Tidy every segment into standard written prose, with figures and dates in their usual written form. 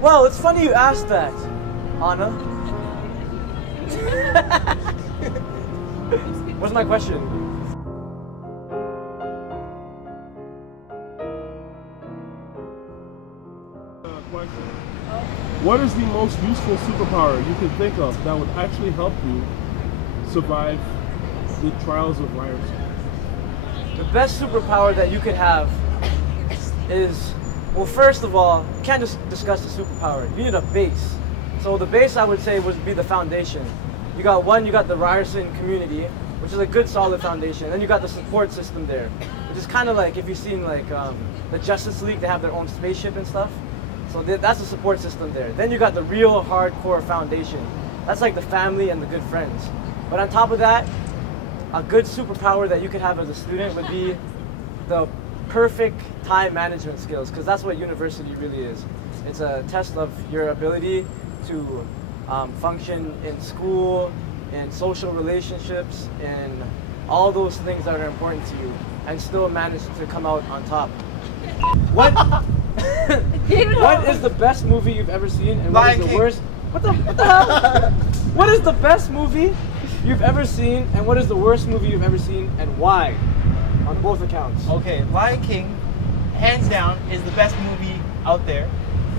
Well, it's funny you asked that, Anna. What's my question? What is the most useful superpower you can think of that would actually help you survive the trials of ryerson? The best superpower that you could have is, well, first of all, you can't just discuss the superpower. You need a base. So the base, I would say, would be the foundation. You got the Ryerson community, which is a good solid foundation. And then you got the support system there, which is kind of like, if you've seen like the Justice League, they have their own spaceship and stuff. So that's the support system there. Then you got the real hardcore foundation. That's like the family and the good friends. But on top of that, a good superpower that you could have as a student would be the perfect time management skills, because that's what university really is. It's a test of your ability to function in school, in social relationships, and all those things that are important to you, and still manage to come out on top. What? What is the best movie you've ever seen, and what is the worst? What the hell? What is the best movie you've ever seen, and what is the worst movie you've ever seen, and why? On both accounts. Okay, Lion King, hands down, is the best movie out there.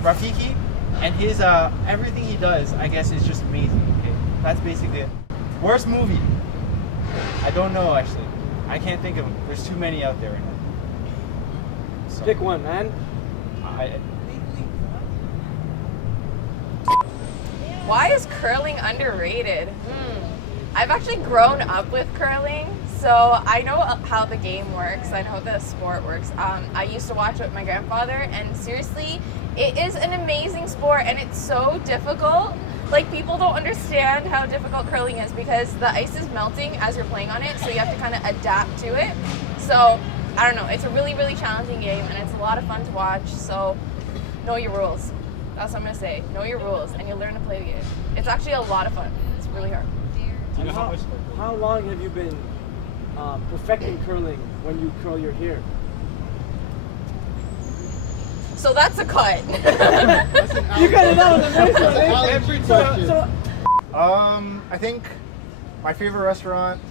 Rafiki and his everything he does, I guess, is just amazing. Okay, that's basically it. Worst movie? I don't know actually. I can't think of them. There's too many out there right now. So, pick one, man. Why is curling underrated? I've actually grown up with curling, so I know how the game works. I know how the sport works. I used to watch it with my grandfather, and seriously, it is an amazing sport, and it's so difficult. Like, people don't understand how difficult curling is because the ice is melting as you're playing on it, so you have to kind of adapt to it. So, I don't know, it's a really, really challenging game, and it's a lot of fun to watch, so know your rules. That's what I'm going to say. Know your rules, and you'll learn to play the game. It's actually a lot of fun. It's really hard. And how long have you been perfecting curling when you curl your hair? So that's a cut. You got it out of the I think my favorite restaurant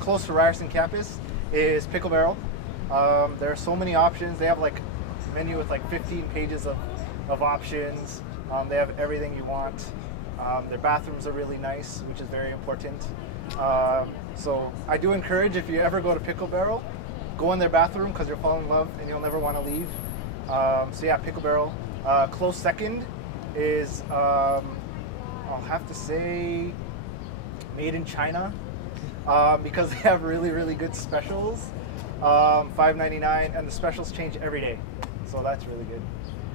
close to Ryerson campus is Pickle Barrel. There are so many options. They have like a menu with like 15 pages of options. They have everything you want. Their bathrooms are really nice, which is very important. So I do encourage, if you ever go to Pickle Barrel, go in their bathroom because you'll fall in love and you'll never want to leave. So yeah, Pickle Barrel. Close second is, I'll have to say, Made in China, because they have really, really good specials. $5.99, and the specials change every day, so that's really good.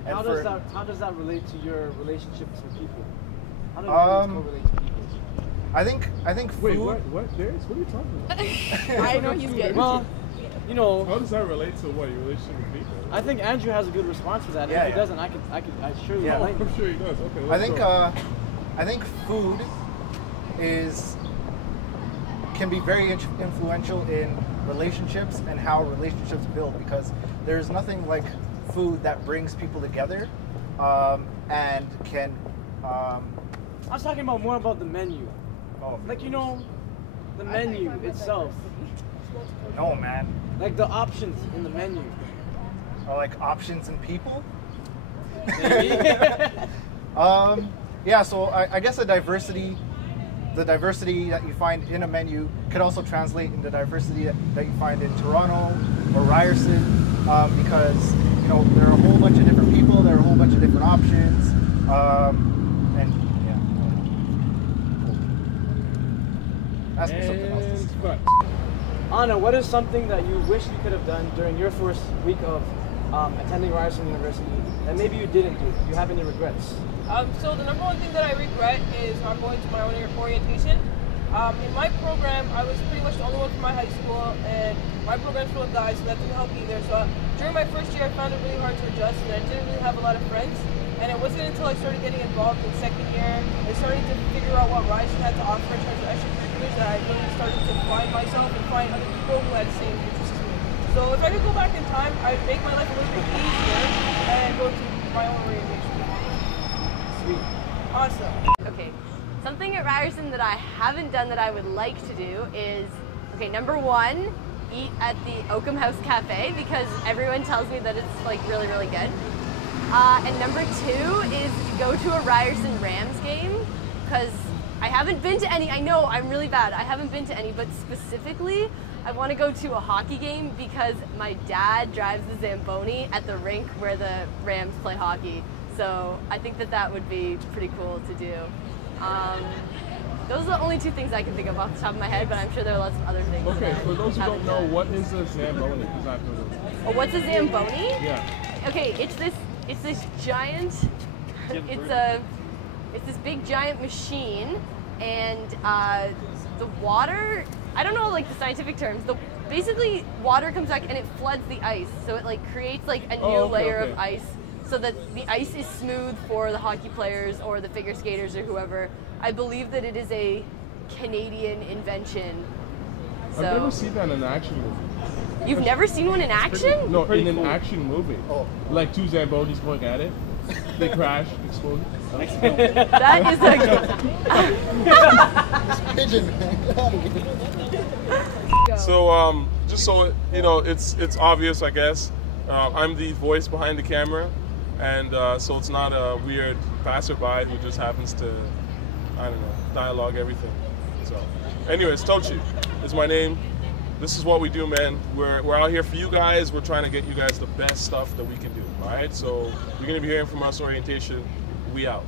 And how does that relate to your relationships with people? How do you correlate to people? I think food. Wait, what? Darius, what are you talking about? I know he's good. Well, you know. How does that relate to what your relationship with people? I think Andrew has a good response for that. Yeah, if he doesn't, I surely Yeah, might. I'm sure he does. Okay. I think food can be very influential in relationships and how relationships build, because there's nothing like food that brings people together and can. I was talking about more about the menu. Oh, like, you know, the menu itself. No, man. Like the options in the menu. Or like options in people. Maybe. Yeah. So I guess the diversity that you find in a menu could also translate into diversity that you find in Toronto or Ryerson, because you know there are a whole bunch of different people, there are a whole bunch of different options, and yeah. Ask me something else. Anna, what is something that you wish you could have done during your first week of attending Ryerson University that maybe you didn't do? Do you have any regrets? So the number one thing that I regret is not going to my orientation. In my program, I was pretty much the only one from my high school, and my program's full of guys, so that didn't help either. So during my first year, I found it really hard to adjust, and I didn't really have a lot of friends. And it wasn't until I started getting involved in second year and starting to figure out what Ryerson had to offer in terms of extracurriculars that I really started to find myself and find other people who had the same interests as me. So if I could go back in time, I'd make my life a little bit easier and go to my own orientation. awesome. Okay, something at Ryerson that I haven't done that I would like to do is, okay, number one, eat at the Oakham House Cafe because everyone tells me that it's like really, really good. And number two is go to a Ryerson Rams game because I haven't been to any. I know I'm really bad. I haven't been to any, but specifically, I want to go to a hockey game because my dad drives the Zamboni at the rink where the Rams play hockey. So I think that that would be pretty cool to do. Those are the only two things I can think of off the top of my head, but I'm sure there are lots of other things. Okay, that for those who I don't haven't know, done. what is a Zamboni? Because I've heard of it. Oh, what's a Zamboni? Yeah. Okay, it's this giant. It's this big giant machine, and the water. I don't know like the scientific terms. Basically water comes back and it floods the ice, so it like creates like a new layer of ice, so that the ice is smooth for the hockey players or the figure skaters or whoever. I believe that it is a Canadian invention. So, I've never seen that in an action movie. You've never seen one in action? No, in an action movie. Oh. Like two Zambonis going at it. They crash, explode. That is a Pigeon. So, just so you know, it's obvious, I guess. I'm the voice behind the camera, and so it's not a weird passerby who just happens to, I don't know, dialogue everything. So, anyways, Tochi is my name. This is what we do, man. We're out here for you guys. We're trying to get you guys the best stuff that we can do. All right. So you're gonna be hearing from us orientation. We out.